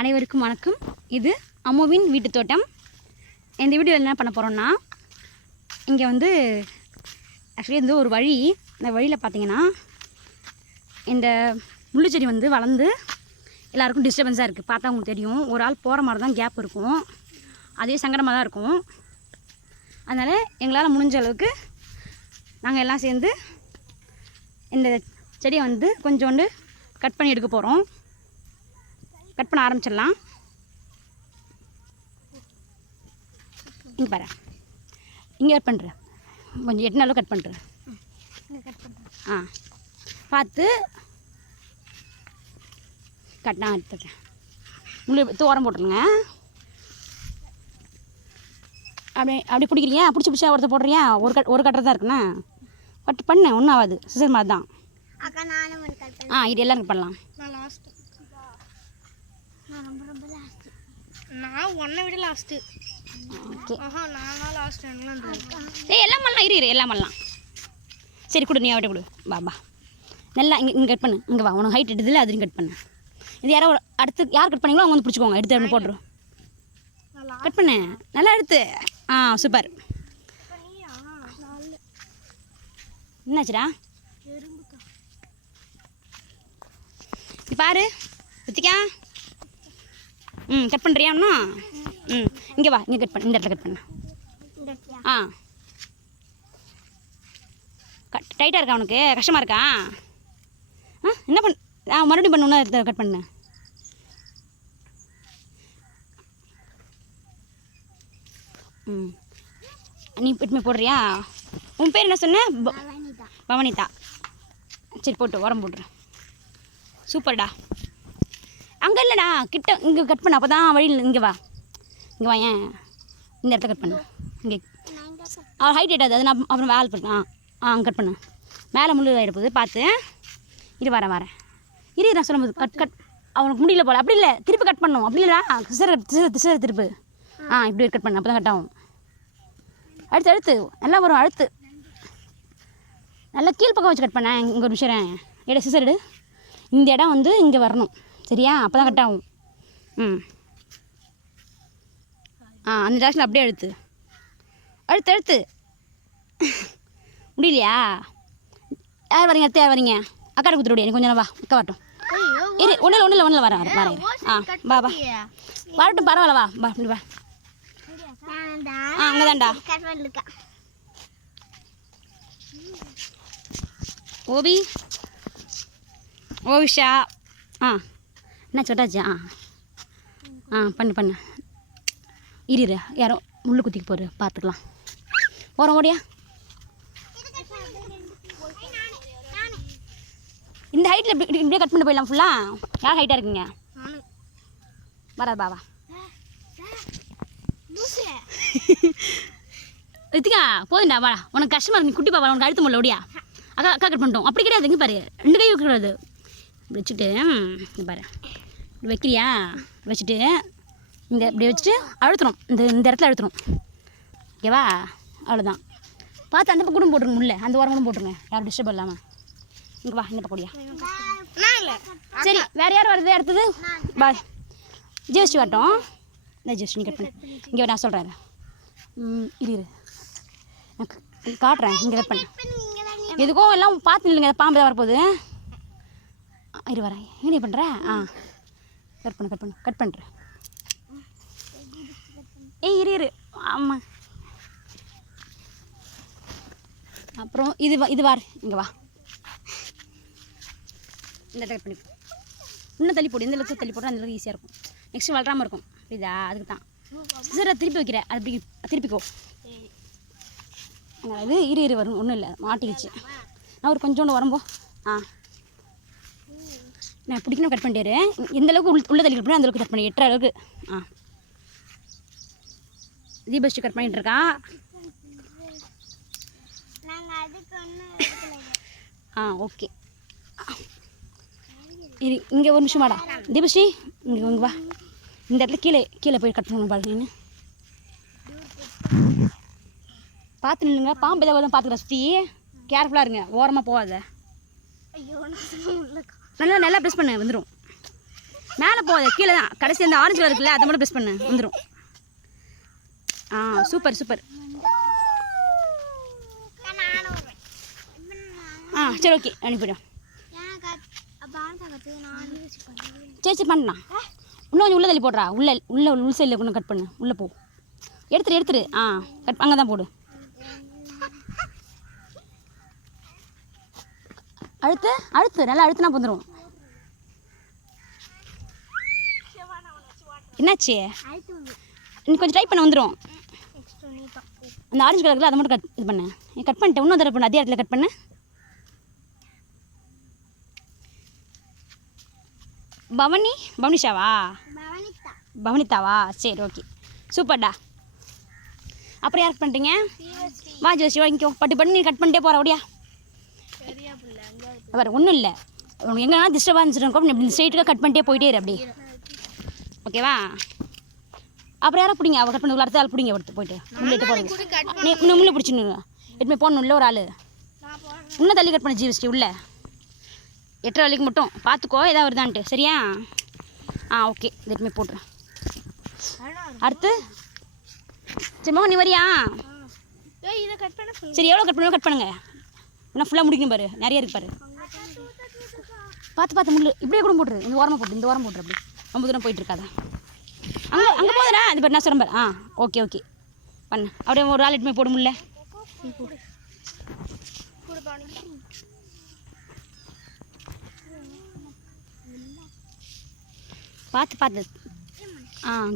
அனைவருக்கும் வணக்கம். இது அம்முவின் வீட்டு தோட்டம். இந்த வீடியோவில் என்ன பண்ண போகிறோன்னா, இங்கே வந்து ஆக்சுவலி வந்து ஒரு வழி. இந்த வழியில் பார்த்தீங்கன்னா இந்த முள்ளு செடி வந்து வளர்ந்து எல்லாருக்கும் டிஸ்டர்பன்ஸாக இருக்குது. பார்த்தா உங்களுக்கு தெரியும், ஒரு ஆள் போகிற மாதிரி தான் கேப் இருக்கும். அதே சங்கடமாக தான் இருக்கும். அதனால் எங்களால் முடிஞ்ச அளவுக்கு நாங்கள் எல்லாம் சேர்ந்து இந்த செடியை வந்து கொஞ்சோண்டு கட் பண்ணி எடுக்க போகிறோம். கட் பண்ண ஆரம்பிச்சிடலாம். இங்கே பாரு, இங்கே கட் பண்ணுறேன். கொஞ்சம் 8 நாளும் கட் பண்ணுறேன். பார்த்து கட்டினா எடுத்துட்டேன். முள்ளு எடுத்து உரம் போட்டுருங்க. அப்படி பிடிக்கிறீங்க, பிடிச்சா ஒருத்தர் போடுறியா? ஒரு கட்டுறது தான் இருக்குண்ணா. கட் பண்ண ஒன்றும் ஆகாது, சிசர் மாதிரி தான். இது எல்லாம் கட் பண்ணலாம். நான் உன்னை விட லாஸ்ட்டு. ஓகே, நான் லாஸ்ட். எல்லாம் பண்ணலாம். இரு எல்லாம் பண்ணலாம். சரி கொடு, நீ அவட்ட கொடு. பாபா நல்லா இங்கே கட் பண்ணு. இங்கே வா, உனக்கு ஹைட் எடுத்ததில்ல, அதுலையும் கட் பண்ணு. இது யாரோ அடுத்து யார் கட் பண்ணிங்களோ அவங்க வந்து பிடிச்சிக்கோங்க. எடுத்து ஒன்று போட்டுரும். கட் பண்ணு, நல்லா எடுத்து. சூப்பர். என்னாச்சுடா? பாரு ரித்திகா, கட் பண்ணுறியா இன்னும்? இங்கே வா, இங்கே கட் பண்ணு. இந்த இடத்துல கட் பண்ணு. டைட்டாக இருக்கா உனக்கு? கஷ்டமாக இருக்கா? என்ன பண்ண? மறுபடியும் பண்ணு. இன்னும் கட் பண்ணு. நீ இப்படி போடுறியா? உன் பேர் என்ன சொன்ன? பவனிதா. சரி போட்டு உரம் போட்டுறேன். சூப்பர்டா. அங்கே இல்லைடா, கிட்ட இங்கே கட் பண்ண. அப்போ தான் வழியில். இங்கே வா, இங்கே வா. ஏன் இந்த இடத்த கட் பண்ணு. இங்கே ஹைட் ஆகிடாது, அது நான் அப்புறம் வேலை பண்ணேன். அங்கே கட் பண்ணு. மேலே முள்ளு ஆகிடப்போகுது, பார்த்து. வரேன். நான் சொல்லும்போது கட் அவனுக்கு முடியல போல். அப்படி இல்லை, திருப்பி கட் பண்ணும். அப்படி இல்லைடா, சிசர் திருப்பு. இப்படி கட் பண்ணு, அப்போ தான் கட் ஆகும். அழுத்து நல்லா வரும். அழுத்து நல்லா கீழ்ப்பக்கம் வச்சு கட் பண்ணேன். இங்கே ஒரு விஷயம் எடு, சிசர் எடு. இந்த இடம் வந்து இங்கே வரணும், சரியா? அப்போ தான் கட் ஆகும். அந்த டேரக்ஷனில் அப்படியே அழுத்து முடியலையா? யார் வரீங்க? யார் வரீங்க? அக்காட்ட கொடுத்துருடைய. எனக்கு கொஞ்சம் வா, அக்கா வரட்டும். ஒன்றில் வரேன். வா வரட்டும், பரவாயில்ல. வா இப்படி வா. அங்கே தான்டா ஓவிஷா. என்ன சொட்டாச்சு? பண்ணு. இரு, யாரோ முள்ளு குத்திக்கு போகிற, பார்த்துக்கலாம். ஓடியா. இந்த ஹைட்டில் இப்படியே கட் பண்ணி போயிடலாம் ஃபுல்லாக. யார் ஹைட்டாக இருக்குங்க? வராது பாவா. ரித்திகா போதுண்டா, வா. உனக்கு கஷ்டமாக இருக்கு, நீ குட்டி பாவா. உனக்கு அழுத்த முடியல. ஓடியா. அக்கா கட் பண்ணிட்டோம். அப்படி கிடையாது. இங்கே பாரு, 2 கை வைக்கக்கூடாது. இப்படி வச்சுட்டு இங்கே பாரு, இப்படி வைக்கிறியா? வச்சுட்டு இங்கே இப்படி வச்சுட்டு அழுத்தணும். இந்த இடத்துல அழுத்தணும். ஓகேவா? அவ்வளோதான். பார்த்து அந்த பக்கம் கூட போட்டுருங்க. முல்லை அந்த ஓரம் கூட போட்டுருங்க, யாரும் டிஸ்டர்ப் இல்லாமல். இங்கே வா, இந்த பக்கடியா. சரி, வேறு யார் வருது? அடுத்தது பா, ஜெயஸ்ரீ வரட்டும். இந்த ஜெயஸ்ரீ கட் பண்ணு. இங்கே நான் சொல்கிறேன். இரு நான் காட்டுறேன். இங்கே கட் பண்ணு. எதுக்கும் எல்லாம் பார்த்து இல்லைங்க, பாம்பு தான் வரப்போகுது. வரேன். என்ன பண்ணுற? கட் பண்ணுறேன். இரு. ஆமாம். அப்புறம் இது வார். இங்கே வா, இந்த கட் பண்ணி இன்னும் தள்ளி போடு. எந்த அளவுக்கு தள்ளி போட்டால் அந்த அளவுக்கு ஈஸியாக இருக்கும். நெக்ஸ்ட்டு வளராமல் இருக்கும். இதா அதுக்கு தான் சிசரை திருப்பி வைக்கிறேன். அது திருப்பிக்கோ. அது இரு வரும். ஒன்றும் இல்லை, மாட்டிக்கிச்சு. நான் ஒரு கொஞ்சோண்டு வரம்போ. நான் பிடிக்கணும். கட் பண்ணிட்டாரு. எந்த அளவுக்கு உள்ள தள்ளி கட் பண்ணி அந்தளவுக்கு கட் பண்ணி 8 அளவுக்கு. தீபஸ்ரீ கட் பண்ணிகிட்டு இருக்கான். ஓகே. இங்கே ஒரு நிமிஷம் வாடா தீபஸ்ரீ. இங்கே வா. இந்த இடத்துல கீழே போய் கட் பண்ணணும். பாரு, நீ பார்த்து நில்லுங்க. பாம்பு ஏதாவது பார்த்துக்கிறேன். சுற்றி கேர்ஃபுல்லாக இருங்க, ஓரமாக போகாத. நல்லா ப்ரெஸ் பண்ண வந்துடும். மேலே போகுது கீழே தான் கடைசி அந்த ஆரஞ்சு கலர் இருக்குல்ல அதை மட்டும் ப்ரெஸ் பண்ணு வந்துடும். Super super. சரி ஓகே அனுப்பிவிடும். சரி பண்ணலாம். இன்னும் கொஞ்சம் உள்ளே தள்ளி போடுறா. உள்ள சைடில் கொஞ்சம் கட் பண்ணு. உள்ளே போ. எடுத்துரு கட் அங்கே தான் போடு. அழுத்து நல்லா அழுத்துனா வந்துடும். என்னாச்சு? நீ கொஞ்சம் ட்ரை பண்ண வந்துடும். அந்த ஆரஞ்சு கலரில் அதை மட்டும் இது பண்ணு. நீ கட் பண்ணிட்டேன். இன்னும் தடவை பண்ணு. அதே இடத்துல கட் பண்ணு. பவனிஷாவா? பவனிதாவா? சரி ஓகே சூப்பர்டா. அப்புறம் யாருக்கு பண்ணுறீங்க? வா ஜோசி வாங்கிக்கோ. பட்டு நீ கட் பண்ணிட்டே போகிற அப்படியா? வேறு ஒன்றும் இல்லை. உனக்கு எங்கன்னா டிஸ்டர்பான்ஸ் இருக்கும் இப்படி ஸ்ட்ரெயிட்டாக கட் பண்ணிட்டே போயிட்டே இரு அப்படி. ஓகேவா? அப்புறம் யாரை பிடிங்க? அவள் கட் பண்ணி அடுத்த ஆள் பிடிங்க எடுத்து போயிட்டு முள்ளிட்டு போகிறது. நீ இன்னும் முள்ளே பிடிச்சின்னு எட்டுமே போடணும். இல்லை ஒரு ஆள் இன்னும் தள்ளி கட் பண்ண ஜிஎஸ்டி உள்ள 8:30 வரைக்கும் மட்டும் பார்த்துக்கோ ஏதாவது வருதான்ட்டு. சரியா? ஓகே எட்டுமே போட்டுறேன். அடுத்து சரி மோகன் நீ வரியா? சரி எவ்வளோ கட் பண்ணுவோம் கட் பண்ணுங்க. இன்னும் ஃபுல்லாக முடிக்கணும் பாரு. நிறைய இருக்கு பாரு. பார்த்து முள்ளு இப்படியே கூட போட்டுரு. இந்த ஓரமாக போட்டுரு அப்படி ரொம்ப தூரம் போயிட்டு இருக்காதா? அங்கே போதுடா. அது பாரு நான் சொல்கிறேன் பாரு. ஓகே பண்ணு. அப்படியே ஒரு ஆள் எட்டுமே போட முடியல. பார்த்து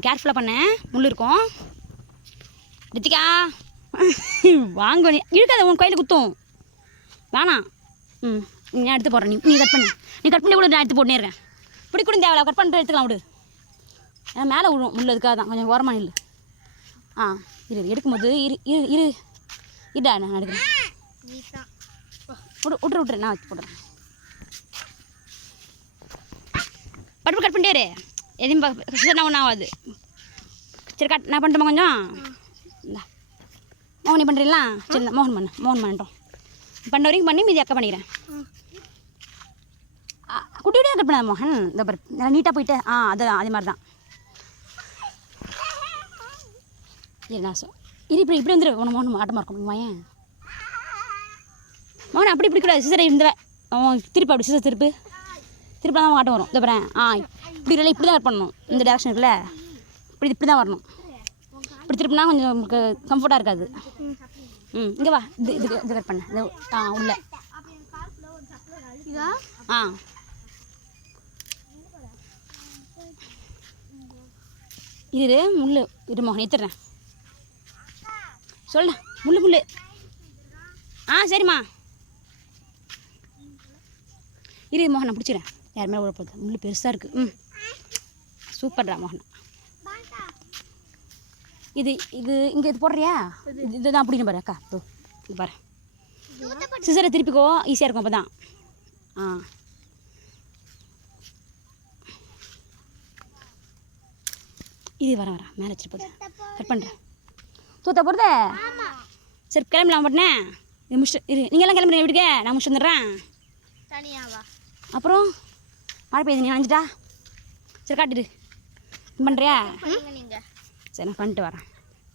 கேர்ஃபுல்லாக பண்ணேன். முள் இருக்கும். ரித்திகா வாங்க இருக்காது. உன் கையில் குத்தும் வேணாம். நான் எடுத்து போடுறேன். நீ கட் பண்ணி கூட நான் எடுத்து போட்டுனேருக்கேன். இப்படி கூட தேவையில்ல. கட் பண்ணிட்டு எடுத்துக்கலாம் விடு. ஏன்னா மேலே விழுவும் முள். அதுக்காக தான் கொஞ்சம் ஓரமாக நில்லு. எடுக்கும்போது இருடா நான் எடுக்கிறேன். விட்டுரு நான் வச்சு போடுறேன். பட்டு கட் பண்ணிட்டே எதையும் நான் ஒன்றும் ஆகாது. சரி நான் பண்ணிட்டோமா கொஞ்சம்? இந்தா மோகன் நீ பண்ணுறீங்களா? சரி மோகன் பண்ணிட்டோம். பண்ண வரைக்கும் பண்ணி மீதி அக்கா பண்ணிக்கிறேன். குட்டி குட்டியாக கட் பண்ணாத மோகன். இந்த பாரு நல்லா நீட்டாக போயிட்டு அதுதான் அதே மாதிரி தான். இப்படி வந்துடு. மோகன் ஆட்டமாக இருக்கும் மோகன். மோகன் அப்படி கூடாது. சிசரை இந்த திருப்பி அப்படி சிசர் திருப்பி தான் ஆட்டம் வரும். இந்த பாரு இப்படி இல்லை இப்படி தான் கட் பண்ணணும். இந்த டேரக்ஷன் இருக்குல்ல இப்படி தான் வரணும். இப்படி திருப்பினா கொஞ்சம் நமக்கு கம்ஃபர்ட்டாக இருக்காது. இங்கே வா. இது கட் பண்ண உள்ள இது முள் இரு மோகன் எடுத்துடுறேன். சொல்ல முள் சரிம்மா இரு மோகன் நான் பிடிச்சிக்கிறேன். யாருமே விட போகுது. முள் பெருசாக இருக்குது. சூப்பர்டா மோகன். இது இங்கே இது போடுறியா? இதுதான் அப்படின்னு பாரு அக்கா. இது பாரு சிசரை திருப்பிக்கோ. ஈஸியாக இருக்கும் அப்போ தான். இது வர மேலே வச்சுட்டு போகுது. கட் பண்ணுறேன். தூத்த போகிறதே. சரி கிளம்பலாம் பண்ணேன். இது முடிச்சுட்டு இரு. நீங்கள்லாம் கிளம்புறீங்க வீட்டுக்கு. நான் முடிச்சு வந்துடுறேன். அப்புறம் மழை பெய்யுது. நீ நினைஞ்சிட்டா? சரி காட்டிடு பண்ணுறியா? சரி நான் பண்ணிட்டு வரேன்.